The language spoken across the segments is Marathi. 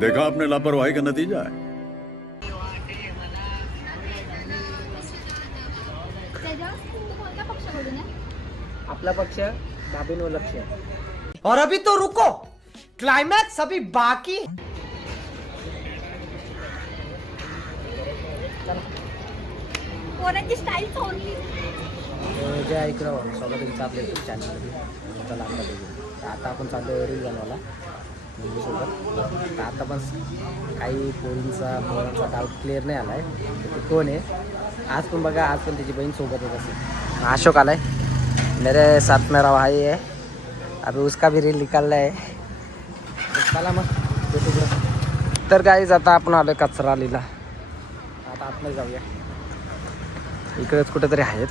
देखा आपने लापरवाही का नतीजा है। कोणत्या पक्षाकडून आहे? आपला पक्ष बाबींवर लक्ष आहे. और अभी तो रुको, क्लाइमैक्स अभी बाकी. पोरांची स्टाईल सोडली. जे इकडं स्वागत आहे आपल्या युट्यूब चॅनलमध्ये तुमचा लागला पाहिजे. आता आपण चाललो रील बनवायला मुलीसोबत. तर आता पण काही पोरांचा डाऊट क्लिअर नाही आला आहे ते कोण आहे. आज पण बघा, आज पण त्याची बहीण सोबतच असेल. अशोक आलाय मेरे साथ मेरा भाई है. अभी उसका भी रील निकालना है. चला मग तर गाईज आता आपण आलो कचरा लिला. आता आतमध्ये जाऊया. इकडेच कुठेतरी आहेत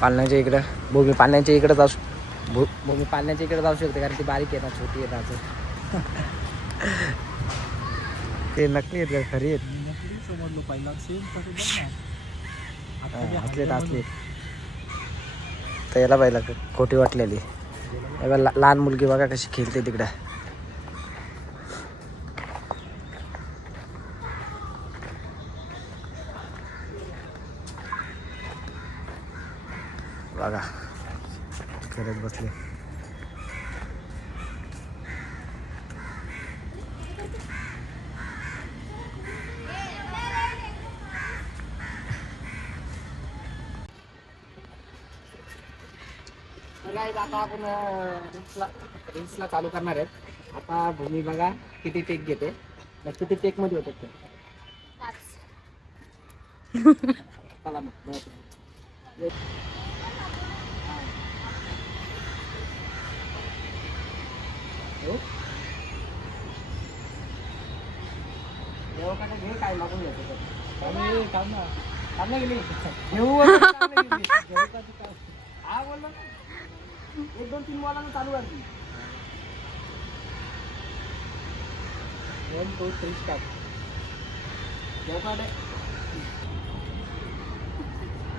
पालण्याच्या इकडं. भूमी पालण्याच्या इकडे जाऊ भूमी पालण्याच्या इकडे जाऊ शकते कारण ती बारीक आहे ना, छोटी आहे ना. ते नकली आहेत का खरी आहेत? असले तर याला पाहिला खोटी वाटलेली. लहान मुलगी बघा कशी खेळते तिकडं. बघा करत बसले. आता आपण रील्सला चालू करणार आहेत. आता भूमी बघा किती टेक घेते, किती टेक मध्ये होते ते. चला मग घे काय मागून घ्यायचं गेली घेऊ. हा बोललो 1 2 3 बोलायला चालू आहे. 1 2 3 स्टार्ट. घेऊ का रे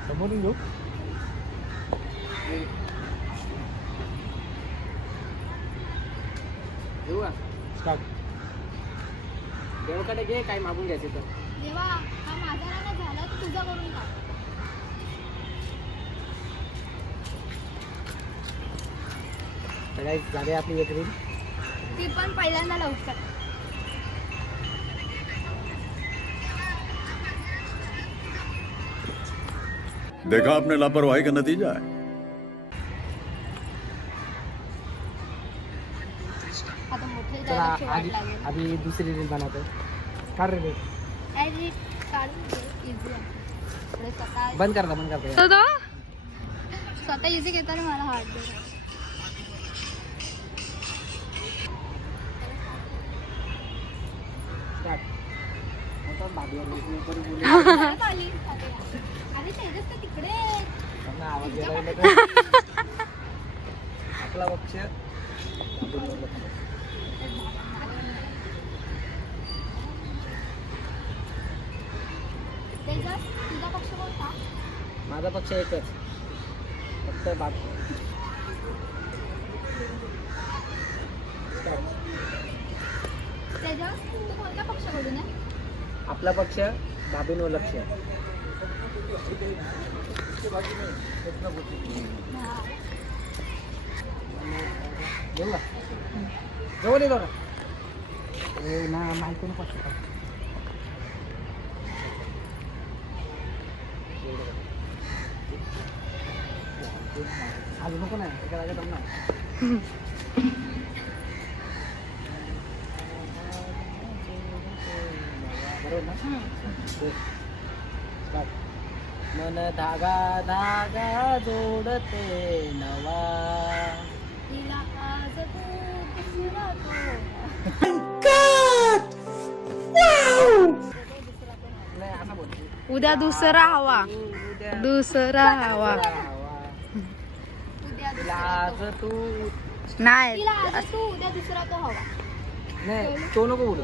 समोरून घेऊ. घेऊ का स्टार्ट. देवकडे घे काय मागून घ्यायचं तर. देवा हा माझा नाही झाला तर तुझा करून टाक. तर झाली आपली एक रील. ती पण पहिल्यांदा लवकर. देखा आपने लापरवाही का नतीजा है। आता मोठे चला जायला वाट लागेल. अभी दूसरी रील बनाते. कर रे ॲज काढून घे इझी आहे. पुढे स्वतः बंद करता. स्वतः इझी घेताना मला हार्ड दे. आली अरे तेजस तर तिकडे. आपला पक्ष तेजस तुझा पक्ष कोणता? माझा पक्ष एकच, फक्त बाकी. तेजस तू कोणत्या पक्षाकडून आहे? आपला पक्ष बाबींवर लक्ष आहे. घेऊ का जवळ येतो का ना माहिती नको. आलू नको नाही एका जागेत थांब ना. बरोबर ना. मन धागा धागा जोडते नवा. तिला आज तू दुसरा तो. नाही असं बोलतो. उद्या दुसरा हवा, दुसरा हवा तिला आज तू नाही. तिला आज तू उद्या दुसरा तो हवा. नाही तो नको बोलू.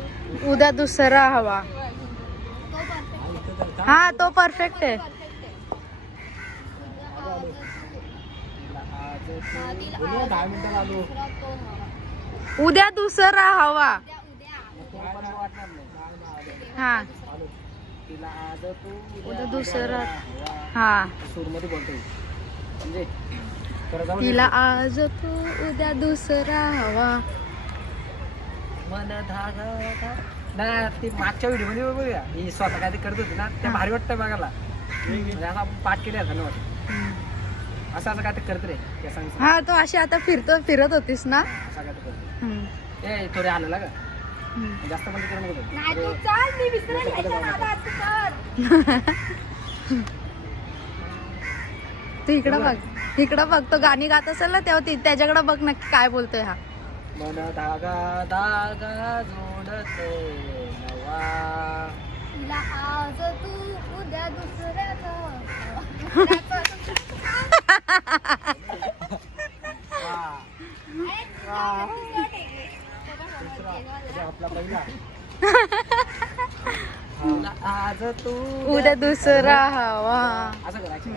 उद्या दुसरा हवा. तो परफेक्ट. हा तो परफेक्ट आहे. बोलूया 10 मिनिटात आलो. उद्या दुसरा हवा. उद्या वाटणार नाही. हा तिला आज तू उद्या दुसरा. हा सूरमध्ये बोलतोय म्हणजे परत जाऊ तिला आज तू उद्या दुसरा हवा. मन धागा ना ती मागच्या व्हिडिओ मध्ये बघूया ही स्वतः काय ते करत होती ना त्या भारी वाटतं बघायला म्हणजे असं आपण पाठ केले ना वाटत असं काय ते करत रे त्या सांग हा तो अशी आता फिरत होतीस ना. असं काय ते करत हम्म. ए थोडे आलेला का हम्म. जास्त म्हणजे करू नको नाही तू चाल मी विसरेल ह्याच्या नादात तू कर. तू इकडं बघ तो गाणी गात असेल ना तेव्हा त्याच्याकडे बघ नक्की काय बोलतोय हा. मन धागा धागा जोडते नवा तिला आज तू उद्या दुसऱ्याचं. आपला पहिला तुला आज तू उद्या दुसरा हवा. असं करायचं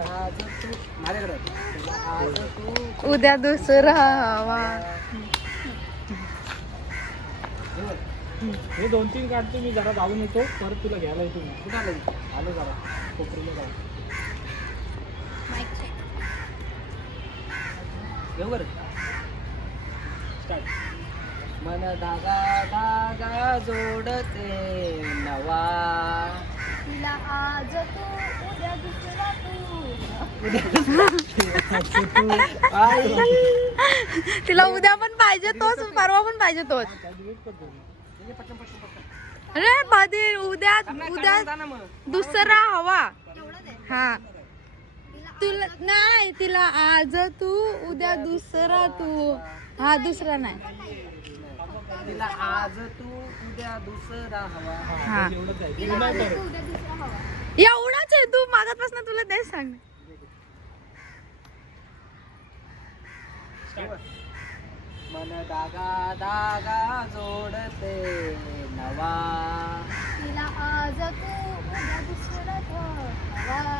आज तू माझ्याकडे तुला आज तू उद्या दुसरा हवा. हे 2-3 काढतो मी जरा जाऊन येतो परत तुला घ्यायला येतो मी. कुठं आलो जरा कोपरीला जाऊ माईक चेक. येऊ बरं मन धागा धागा जोडते नवा तिला आज तू उद्या दुसरा तू. तिला उद्या पण पाहिजे तोच परवा पण पाहिजे तोच. अरे बादी उद्या दुसरा हवा. हा तुला नाही तिला आज तू उद्या दुसरा तू. हा दुसरा नाही. तिला आज तू उद्या दुसरा हवा हा एवढंच आहे. तिला आज तू उद्या दुसरा हवा. एवढाच आहे. तू मागतपासून तुला तेच सांग. मन धागा धागा जोडते नवा तिला आज तू उद्या दुसरा हवा.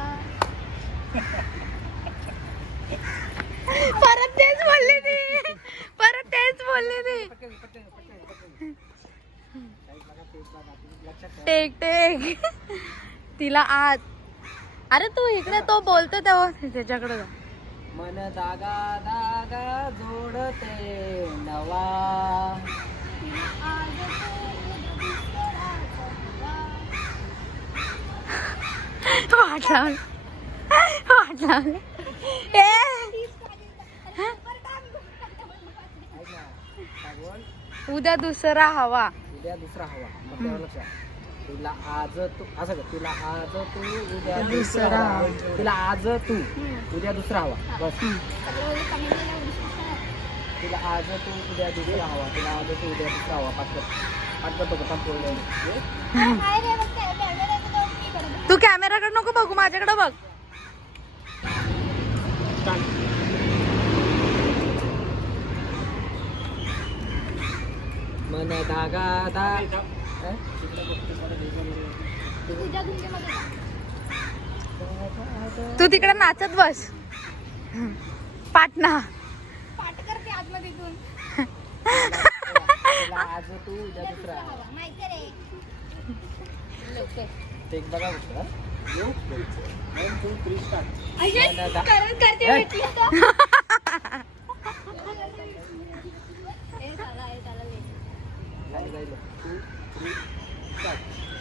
परत तेच बोलली ती. परत तेच बोलली ती. टेक टेक तिला आज. अरे तू इकडे तो बोलतो तेव्हा त्याच्याकडे जा. मन धागा धागा जोडते नवा तिला आज तू उद्या दुसरा हवा. वाट लावलं. वाट लावलं. ए उद्या दुसरा हवा. उद्या दुसरा हवा मग तेव्हा लक्षात तिला आज तू असं कर तिला आज तू उद्या दुसरा हवा तिला आज तू उद्या दुसरा हवा बस तिला आज तू उद्या दुसरा हवा तिला आज तू उद्या दुसरा हवा पाच करतो का पोळलं काय रे बघ कॅमेरा बघ. तू कॅमेराकडे नको बघू माझ्याकडे बघ. मन धागा धागा तुझ्या धुंदीमध्ये तू तिकडे नाचत बस. पाटणा पाठ करते आतमध्ये इथून. तिला आज तू उद्या दुसरा हवा हवा माहिती रे. ते एक बघा बघ 1 2 3 स्टार्ट अशे करते भेटली तर.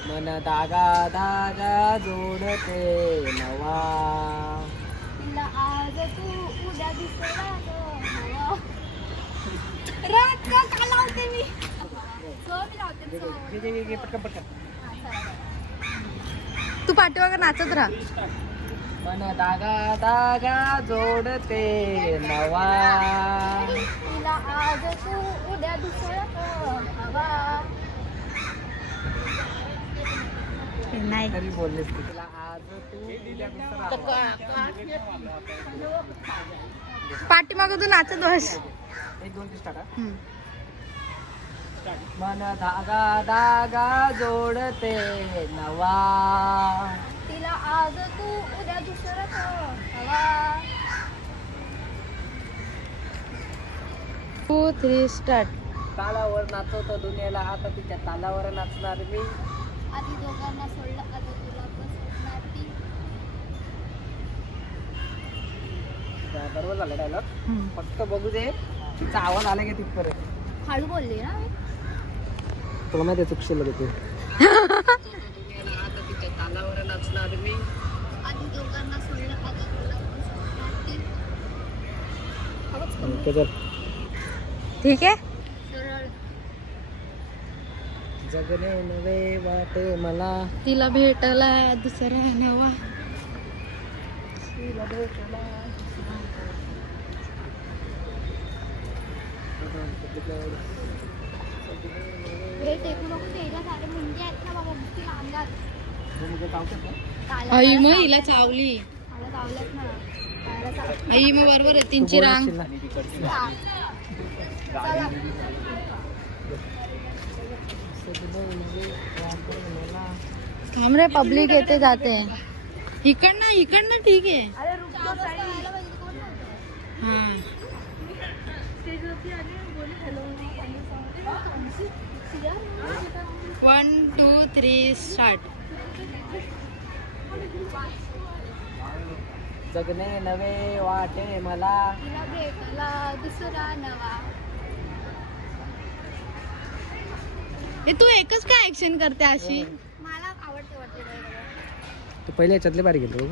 मन धागा धागा जोडते नवा तिला आज तू उद्या दुसरा हवा. रात का लावते मी. मी लावते सो. पटकन पटकन तू पाठीमागे नाचत राहा. मन धागा धागा जोडते नवा तिला आज तू उद्या दुसरा हवा. नाही तरी बोललेस की तिला आज तू उद्या दुसरा पाठीमागे तू नाचत बस. 1 2 3 स्टार्ट हम्म. मन धागा धागा जोडते नवा तिला आज तू उद्या दुसरा हवा. 2, 3 स्टार्ट. तालावर नाचवतो दुनियाला, आता तिच्या तालावर नाचणार मी. आधी दोघांना सोडलं आता तुला पण सोडणार ती. बरोबर झालं डायलॉग. फक्त बघू दे तिचा आवाज आला की तिथपर्यंत. हळू बोलली ना मी. तुला माहिती चुकशील तू. आता तिच्या तालावर नाचणार मी. आधी दोघांना सोडलं आता तुला पण सोडणार ती. ठीक आहे. सरळ जगणे नवे वाटे मला. तिला भेटला दुसरा नवा. पुढे टेकू नको त्याला सारे मुंगे आहेत ना बाबा ती अंगात. आई मग हिला चावली. मला चावल्यात ना. पायाला चाव- आई मग बरोबर आहे तीनची रांग. चला. थांब रे पब्लिक येते जाते. इकडनं ठीक आहे. अरे रुक जाओ, साईड यायला पाहिजे कोण नव्हतं. हा 1, 2, 3 स्टार्ट. जगणे नवे वाटे मला. तिला भेटला दुसरा नवा. तू एकच काय ऍक्शन करते अशी. मला आवडते वाटते तू पहिले याच्यातले बारी गेलो.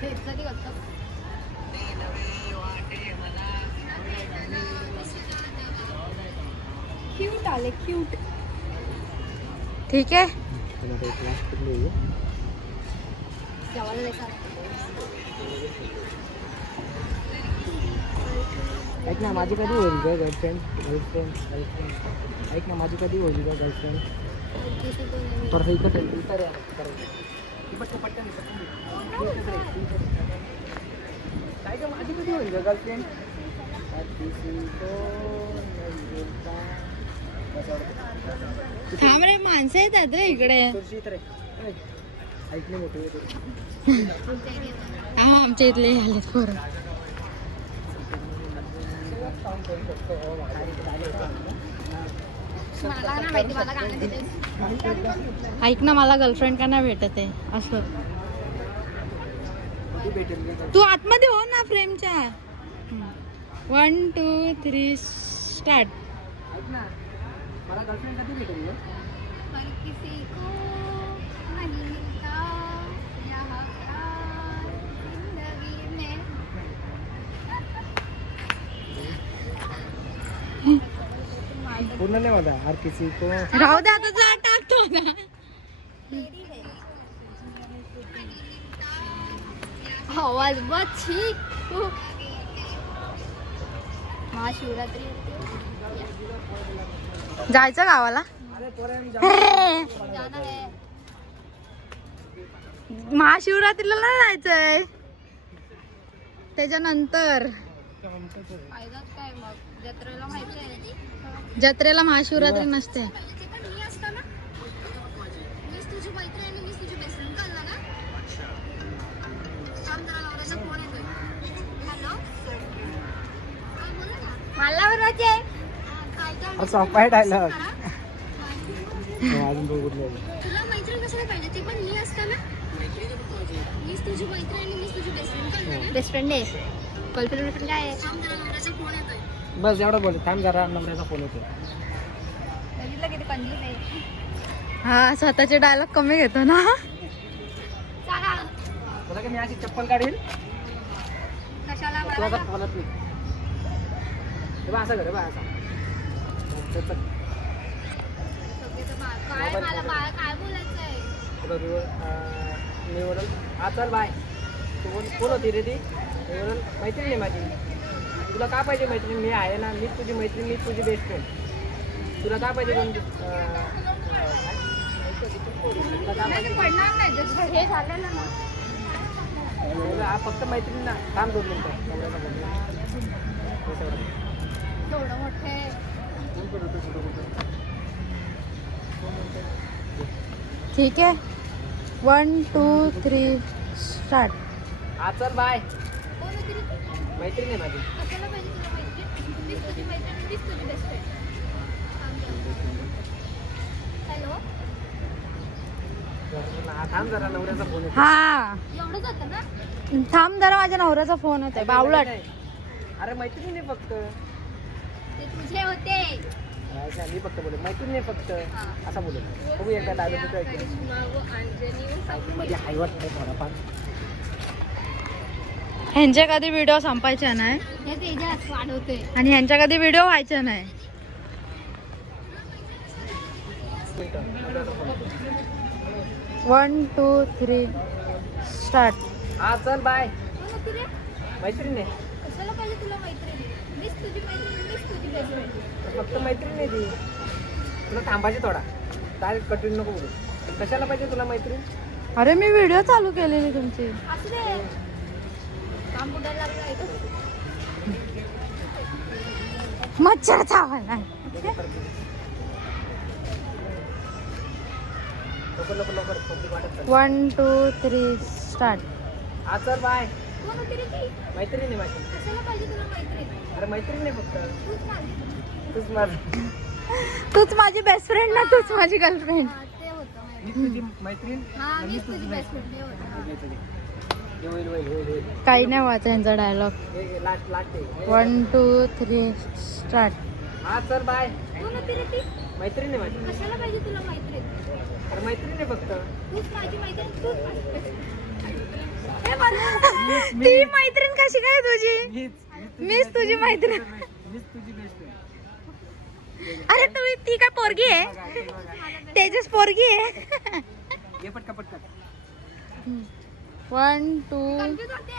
भेटलं ते करतो. क्यूट आले क्यूट. ठीक आहे. जेवायला लय चालतं. ऐक ना माझी कधी होईल ग गर्लफ्रेंड. ऐक ना माझी कधी होईल ग गर्लफ्रेंड. तर हे इकडे काय ग माझी कधी होईल ग गर्लफ्रेंड. थांब रे माणसं येतात रे इकडे. ऐकले मोठे हा आमच्या इथले आलेत पोरं. मला नाही माहिती मला गाणं देते. ऐक ना मला गर्लफ्रेंड का नाही भेटत आहे असं. तू आतमध्ये हो ना फ्रेमच्या. 1, 2, 3 स्टार्ट. ऐक ना मला गर्लफ्रेंड कधी भेटेल ग. पर किसी को नहीं मिलता यहाँ प्यार जिंदगी में. पूर्ण नाही होता हर किसी को. राहू दे आता जा टाकतो ना. आवाज बची. महाशिवरात्री येते. जायचं गावाला. जाणार आहे. महाशिवरात्रीला नाही जायचंय. त्याच्यानंतर फायदाच काय मग जत्रेला माहिती आहे. जत्रेला महाशिवरात्री नसते. ते पण मी असताना मीच तुझी मैत्री आणि मीच तुझी बेस्ट फ्रेंड काढला ना. काम जरा नवऱ्याचा फोन येतोय. हॅलो मला बरोबर आहे. सोपा आहे डायलॉग. अजून बघितलं तुला मैत्रीण कशाला पाहिजे ते पण मी असताना. मीच तुझी मैत्रीण आणि मीच तुझी बेस्ट फ्रेंड काढला ना. बेस्ट फ्रेंड आहे. गर्लफ्रेंड पण काय आहे. काम जरा नवऱ्याचा फोन येतोय. बस एवढं बोल. थांब जरा नंबरचा फोन येतो. बघितलं किती कंजूस आहे. हा स्वतःचे डायलॉग कमी घेतो ना. चला तुला की मी अशी चप्पल काढील कशाला तुला मला तर बोलत नाही. हे बघ असं कर. हे बघ असं. काय मला बाळा काय बोलायचं आहे. मी बोलल हा चल बाय. तू कोण होती रे ती. मी बोलल मैत्रीण आहे माझी. तुला काय पाहिजे मैत्रीण. मी आहे ना. मीच तुझी मैत्रीण. मीच तुझी बेस्ट फ्रेंड. तुला काय पाहिजे कोण. तुला काय पाहिजे. पडणार नाही जस्ट हे झालेलं ना. हा फक्त मैत्रीण ना. थांब 2 मिनिटं. एवढं मोठे ठीक आहे. 1, 2, 3 स्टार्ट. हा चल बाय. कोण होती रे ती? मैत्रीण आहे माझी. कशाला पाहिजे तुला मैत्रीण? मीच तुझी मैत्रीण, मीच तुझी बेस्ट फ्रेंड. हॅलो, थांब जरा नवऱ्याचा फोन येतो. हा एवढंच होतं ना? थांब जरा, माझ्या नवऱ्याचा फोन होता बावळट. अरे मैत्रीण आहे फक्त. ते तुझे होते. अच्छा, मी फक्त बोलत मैत्रीण आहे फक्त असा बोलत. बघू एकदा डायलॉग ऐकून मध्ये हाय वाटतंय थोडाफार. ह्यांचे कधी व्हिडिओ संपायचे नाही हे तेजात वाढवते. आणि ह्यांच्या कधी व्हिडिओ व्हायचे नाही. नवऱ्याचा फोन येतो. 1 2 3 स्टार्ट. हा चल बाय. कोण होती रे? मैत्रीण आहे. कशाला पाहिजे तुला मैत्रीण? मीच तुझी मैत्रीण, मीच तुझी बेस्ट फ्रेंड. फक्त मैत्रीण आहे ती. तुला थांबायची थोडा. डायरेक्ट कठीण नको बोलू. कशाला पाहिजे तुला मैत्रीण? अरे मी व्हिडिओ चालू केलेली तुमची. असू दे. काम बुडायला लागलं आहे का? मच्छर चावला. लवकर लवकर लवकर पब्लिक वाटत चालली. 1 2 3 स्टार्ट. हा चल बाय. कोण होती रे ती? मैत्रीण आहे माझी. कशाला पाहिजे तुला मैत्रीण? अरे मैत्रीण आहे फक्त. तूच माझी. तूच माझी. तूच माझी बेस्ट फ्रेंड ना, तूच माझी गर्लफ्रेंड. हा, ते होतं माहिती. मी तुझी मैत्रीण. हा, मीच तुझी बेस्ट फ्रेंड. हे होतं. हे होईल होईल होईल होईल. काही नाही व्हायचं यांचा डायलॉग. हे लास्ट लास्ट आहे. 1 2 3 स्टार्ट. हा चल बाय. कोण होती रे ती? मैत्रीण आहे माझी. कशाला पाहिजे तुला मैत्रीण? अरे मैत्रीण आहे फक्त. तूच माझी मैत्रीण, तूच माझी बेस्ट फ्रेंड. ती मैत्रीण कशी काय तुझी? मीच तुझी मैत्रीण. मीच तुझी बेस्ट फ्रेंड. अरे तुम्ही ती काय पोरगी आहे? तेजस पोरगी आहे. ये पटका पटका. 1 2 कन्फ्यूज होते.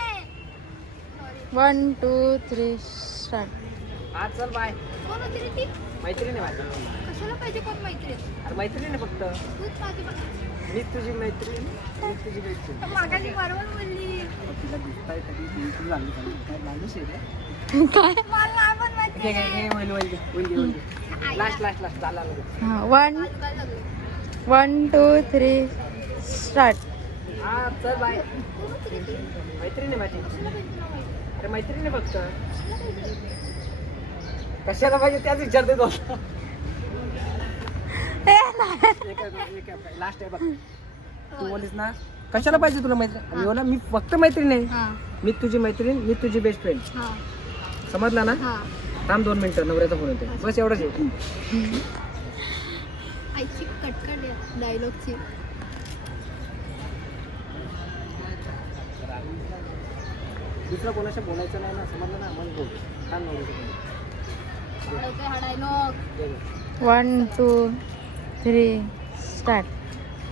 1 2 3 स्टार्ट. हा चल बाय. कोण होती रे ती? मैत्रीण आहे माझी. कशाला पाहिजे कोण मैत्रीण? अरे मैत्रीण आहे फक्त. तूच माझी मीच तुझी मैत्रीण. मीच तुझी बेस्ट फ्रेंड. मागाशी बरोबर बोलली. तुला दिसताय कधी तू लागली काय माणूस आहे रे. काय? मला नाही पण माहिती हे काय हे होईल होईल होईल होईल. लास्ट लास्ट लास्ट झाला. 1 1 2 3 स्टार्ट. हा चल बाय. कोण होती रे ती? मैत्रीण आहे माझी. कशाला पाहिजे तुला मैत्रीण? अरे मैत्रीण आहे फक्त. कशाला पाहिजे? कशाला पाहिजे त्याच विचारते तो. लास्ट आहे बघ. तू बोलीस ना कशाला पाहिजे तुला मैत्रीण. मी बोला मी फक्त मैत्रीण आहे. हा, मी तुझी मैत्रीण, मी तुझी बेस्ट फ्रेंड. हा, समजला ना. हा. थांब 2 मिनिटं नवऱ्याचा फोन येते. बस एवढंच आहे. आईची कटकट आहे डायलॉगची. दुसरं कोणाशी बोलायचं नाही ना. समजलं ना. मग बोल. थांब नवऱ्याचा फोन. आवडतोय हा डायलॉग. 1 2 3 स्टार्ट.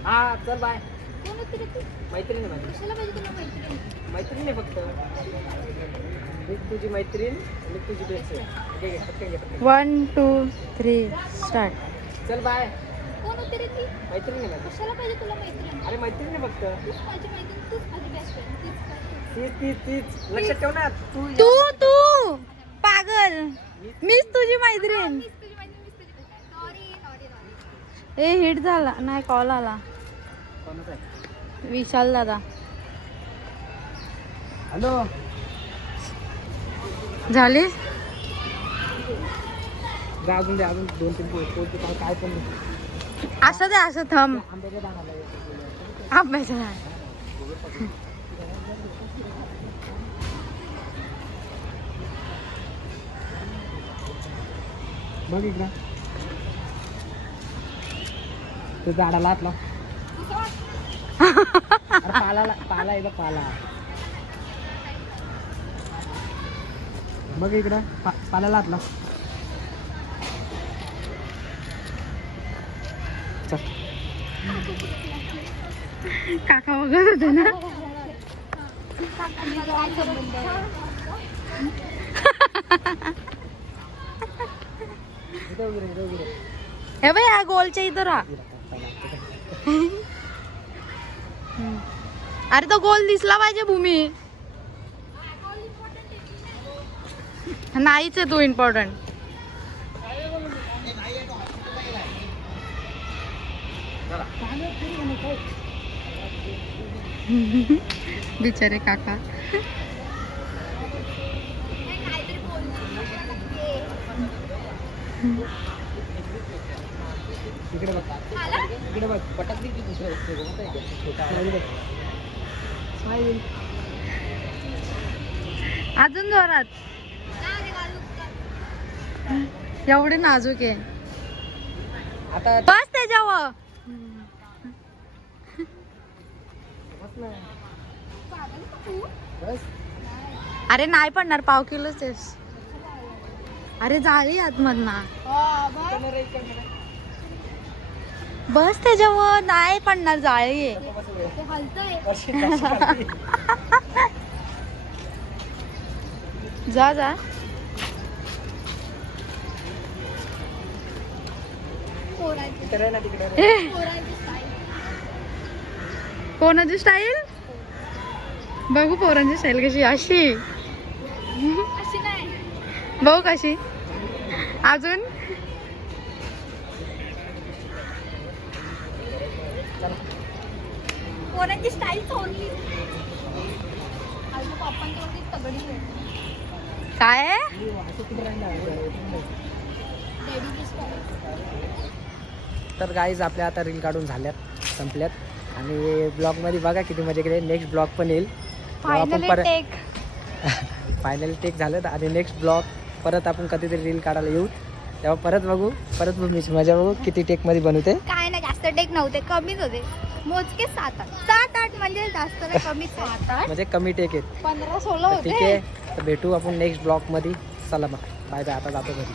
हा चल बाय. कोण होती रे ती? मैत्रीण आहे माझी. कशाला पाहिजे तुला मैत्रीण? मैत्रीण आहे फक्त. मी तुझी मैत्रीण, मी तुझी बेस्ट फ्रेंड. घे घे पटकन घे पटकन. 1 2 3 स्टार्ट. चल बाय. कोण होती रे ती? मैत्रीण आहे माझी. कशाला पाहिजे तुला मैत्रीण? अरे मैत्रीण आहे फक्त. तूच माझी मैत्रीण, तूच माझी बेस्ट फ्रेंड. तीच तीच तीच लक्षात ठेव ना. तू तू तू पागल. मीच तुझी मैत्रीण. मीच तुझी मैत्रीण, मीच तुझी best friend. Sorry sorry sorry. ए हिट झाला नाही, कॉल आला. कोणाचा आहे? विशाल दादा. हॅलो. झाली. जा अजून दे अजून 2-3 पोहोचते काय पण नाही. असं दे, असं थांब. आंब्याच्या दानाला ये. आंब्याचं नाही. बघ इकडं ते झाडाला हात लाव. अरे पाला आहे बघ पाला. बघ इकडं पाल्याला हात लाव. चल. काका बघत होते ना. काय संबंध आहे? इथं उभी रे. हे बाई या गोलच्या इथं राहा. अरे तो गोल दिसला पाहिजे भूमी. नाहीच आहे तू इम्पॉर्टंट. बिचारे काका. इकडे बघ, इकडे बघ, पटकली की दुसरं छोटा स्माईल. अजून जोरात. एवढे नाजूक आहे. आता बस त्याच्यावर. बस. अरे नाही पडणार, पाव किलोच आहेस. अरे जाळी आतमधना. बस त्याच्यावर, नाही पडणार, जाळी आहे. जा जा. तिकडे ना तिकडे. कोणाची स्टाईल बघू? पोरांची स्टाईल कशी? अशी बघू कशी. अजून पोरांची स्टाईल चोरली. अजून आपण तेवढी तगडी आहे. काय आहे? डॅडीची स्टाईल. तर गाईज आपल्या आता रील काढून झाल्यात, संपल्यात. आणि ब्लॉगमध्ये बघा किती मजा केली. नेक्स्ट ब्लॉग पण येईल तेव्हा आपण फायनली परत टेक. फायनली टेक झालं. आणि नेक्स्ट ब्लॉग परत आपण कधीतरी रील काढायला येऊ, तेव्हा परत बघू, परत मजा बघू किती टेकमध्ये बनवते. काय नाही, जास्त टेक नव्हते, कमीच होते. मोजके 7-8 म्हणजे जास्त नाही, कमीच 7-8. म्हणजे कमी टेक आहेत. 15-16 तर होते. ठीक आहे, तर भेटू आपण नेक्स्ट ब्लॉगमध्ये. चला मग, बाय बाय, आता जातो घरी.